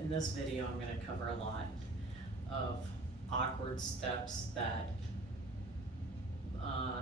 In this video, I'm going to cover a lot of awkward steps that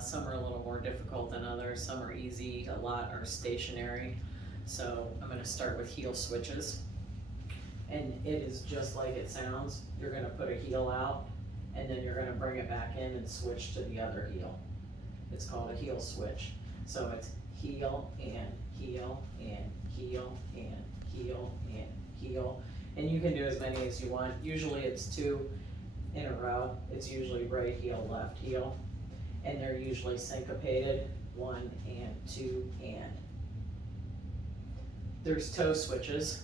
some are a little more difficult than others, some are easy, a lot are stationary. So I'm going to start with heel switches. And it is just like it sounds. You're going to put a heel out and then you're going to bring it back in and switch to the other heel. It's called a heel switch. So it's heel and heel and heel and heel and heel. And you can do as many as you want. Usually it's 2 in a row. It's usually right heel, left heel. And they're usually syncopated, 1 and 2 and. There's toe switches,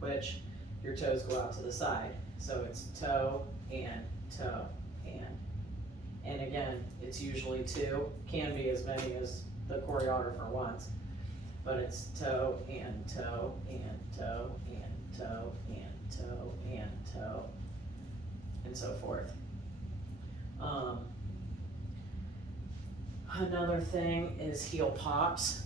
which your toes go out to the side. So it's toe and toe and. And again, it's usually 2, can be as many as the choreographer wants. But it's toe and toe and toe and toe and toe and toe and so forth. Another thing is heel pops.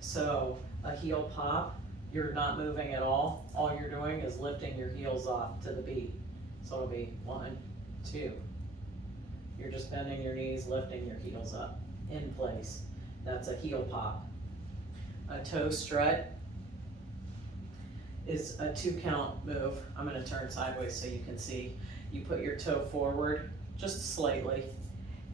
So a heel pop, you're not moving at all. All you're doing is lifting your heels off to the beat. So it'll be 1, 2. You're just bending your knees, lifting your heels up in place. That's a heel pop. A toe strut is a 2 count move. I'm going to turn sideways so you can see. You put your toe forward just slightly,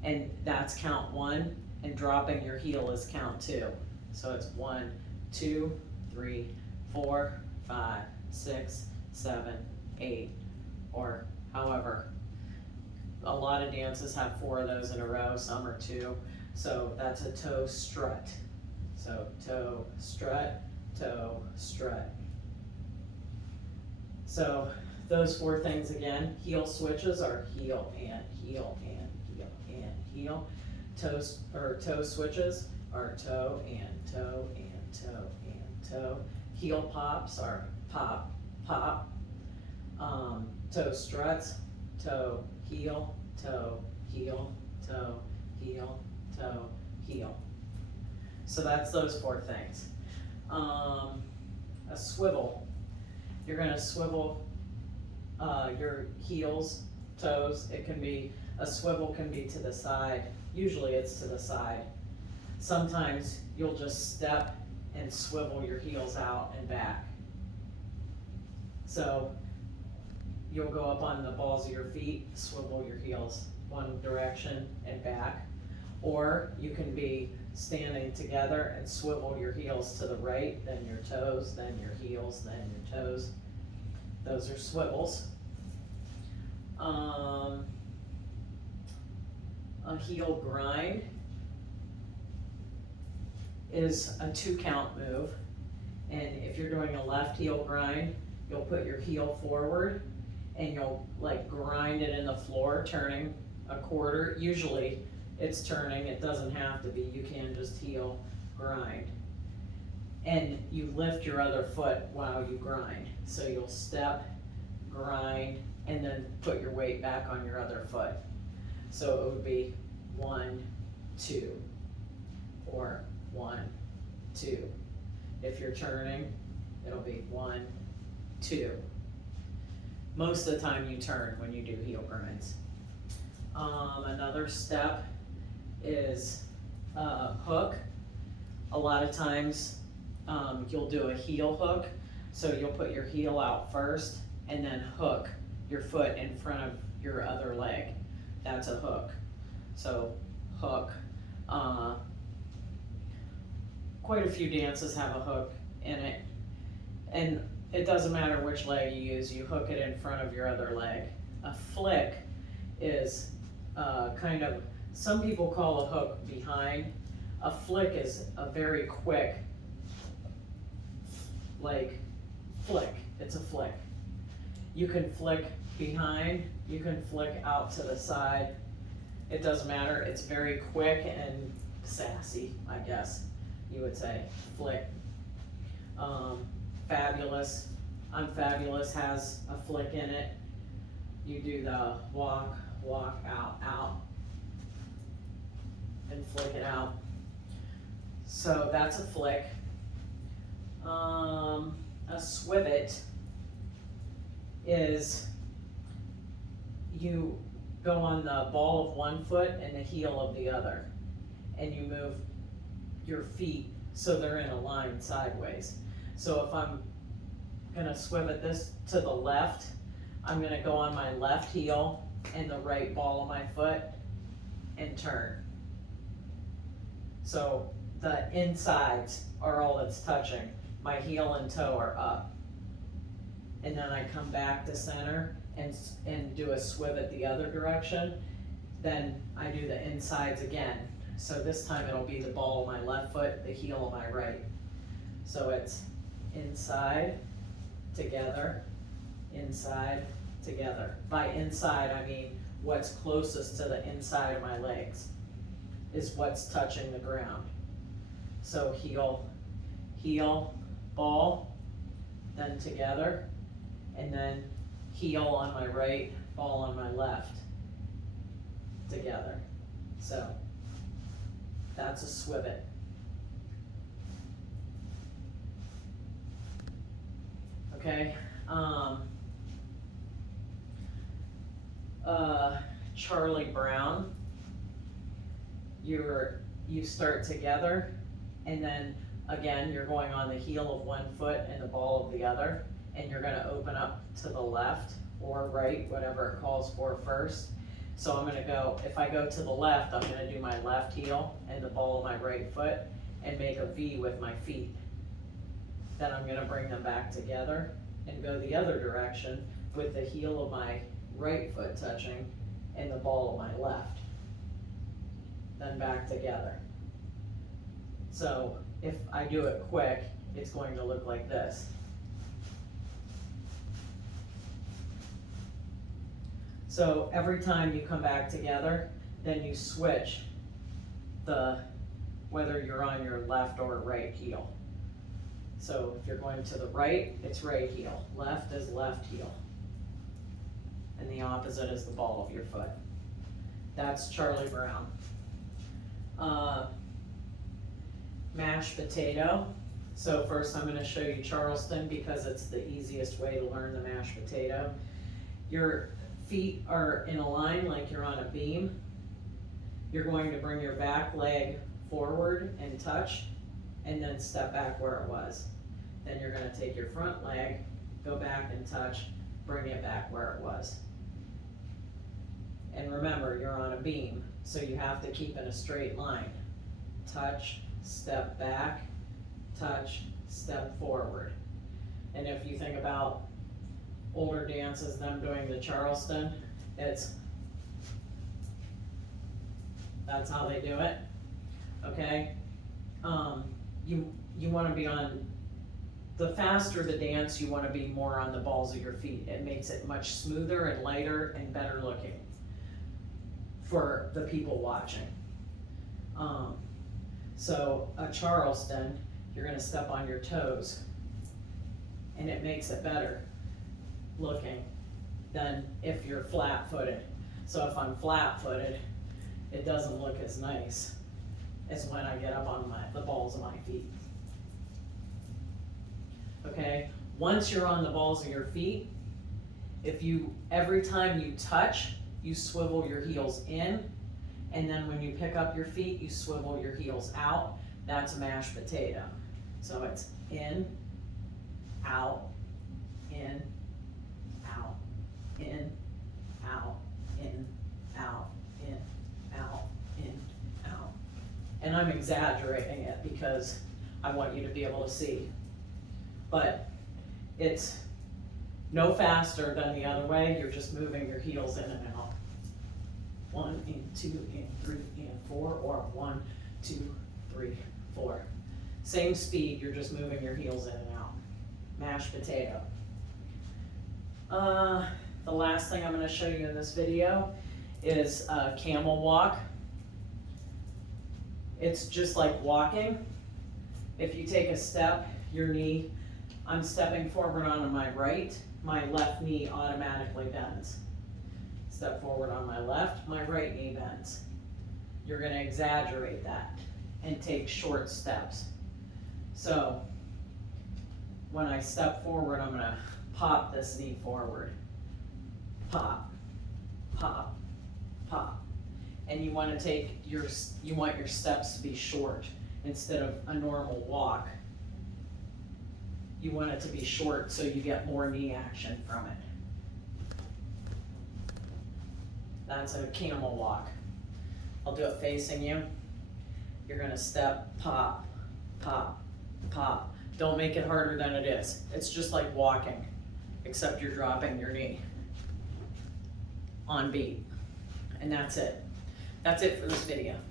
and that's count 1, and dropping your heel is count 2. So it's 1, 2, 3, 4, 5, 6, 7, 8, or however. A lot of dances have 4 of those in a row, some are 2. So that's a toe strut. So toe strut, toe strut. So those 4 things again. Heel switches are heel and heel and heel and heel. Toes or toe switches are toe and toe and toe and toe. Heel pops are pop, pop. Toe struts, toe, heel, toe, heel, toe, heel, toe, heel. So that's those 4 things. A swivel. You're going to swivel your heels, toes. It can be, a swivel can be to the side. Usually it's to the side. Sometimes you'll just step and swivel your heels out and back. So you'll go up on the balls of your feet, swivel your heels one direction and back. Or you can be standing together and swivel your heels to the right, then your toes, then your heels, then your toes. Those are swivels. A heel grind is a 2 count move. And if you're doing a left heel grind, you'll put your heel forward and you'll like grind it in the floor, turning a quarter. Usually it's turning, it doesn't have to be, you can just heel grind. And you lift your other foot while you grind. So you'll step, grind, and then put your weight back on your other foot. So it would be 1, 2, or 1, 2. If you're turning, it'll be 1, 2. Most of the time you turn when you do heel grinds. Another step is hook. A lot of times you'll do a heel hook. So you'll put your heel out first and then hook your foot in front of your other leg. That's a hook. So hook. Quite a few dances have a hook in it. And it doesn't matter which leg you use, you hook it in front of your other leg. A flick is kind of, some people call a hook behind. A flick is a very quick, like, flick. It's a flick. You can flick behind, you can flick out to the side. It doesn't matter. It's very quick and sassy, I guess you would say. Flick. Fabulous. Unfabulous has a flick in it. You do the walk, walk, out, out, and flick it out. So that's a flick. A swivet is you go on the ball of one foot and the heel of the other, and you move your feet so they're in a line sideways. So if I'm gonna swivet this to the left, I'm gonna go on my left heel and the right ball of my foot and turn. So the insides are all that's touching. My heel and toe are up. And then I come back to center and do a swivet the other direction. Then I do the insides again. So this time it'll be the ball of my left foot, the heel of my right. So it's inside, together, inside, together. By inside, I mean what's closest to the inside of my legs is what's touching the ground. So heel, heel, ball, then together, and then heel on my right, ball on my left, together. So that's a swivet. Okay, Charlie Brown, you start together, and then again, you're going on the heel of one foot and the ball of the other, and you're gonna open up to the left or right, whatever it calls for first. So I'm gonna go, if I go to the left, I'm gonna do my left heel and the ball of my right foot and make a V with my feet. Then I'm gonna bring them back together and go the other direction with the heel of my right foot touching and the ball of my left. Then back together. So if I do it quick, it's going to look like this. So every time you come back together, then you switch whether you're on your left or right heel. So if you're going to the right, it's right heel. Left is left heel. And the opposite is the ball of your foot. That's Charlie Brown. Mashed potato. So first I'm going to show you charleston because it's the easiest way to learn the mashed potato. Your feet are in a line like you're on a beam. You're going to bring your back leg forward and touch, and then step back where it was. Then you're going to take your front leg, go back and touch, bring it back where it was. And remember, you're on a beam, so you have to keep in a straight line. Touch, step back, touch, step forward. And if you think about older dances, them doing the charleston, that's how they do it, okay? You wanna be on, the faster the dance, you wanna be more on the balls of your feet. It makes it much smoother and lighter and better looking for the people watching. So a charleston, you're gonna step on your toes, and it makes it better looking than if you're flat-footed. So if I'm flat-footed, it doesn't look as nice as when I get up on the balls of my feet. Okay, once you're on the balls of your feet, every time you touch, you swivel your heels in, and then when you pick up your feet, you swivel your heels out. That's a mashed potato. So it's in, out, in, out, in, out, in, out, in, out, in, out. And I'm exaggerating it because I want you to be able to see. But it's no faster than the other way. You're just moving your heels in and out. 1 and 2 and 3 and 4, or 1, 2, 3, 4. Same speed, you're just moving your heels in and out. Mashed potato. The last thing I'm going to show you in this video is a camel walk. It's just like walking. If you take a step, your knee, I'm stepping forward on my right, my left knee automatically bends. Step forward on my left, my right knee bends. You're going to exaggerate that and take short steps. So when I step forward, I'm going to pop this knee forward. Pop, pop, pop. And you want to take you want your steps to be short instead of a normal walk. You want it to be short so you get more knee action from it. That's a camel walk. I'll do it facing you. You're gonna step, pop, pop, pop. Don't make it harder than it is. It's just like walking, except you're dropping your knee on beat. And that's it. That's it for this video.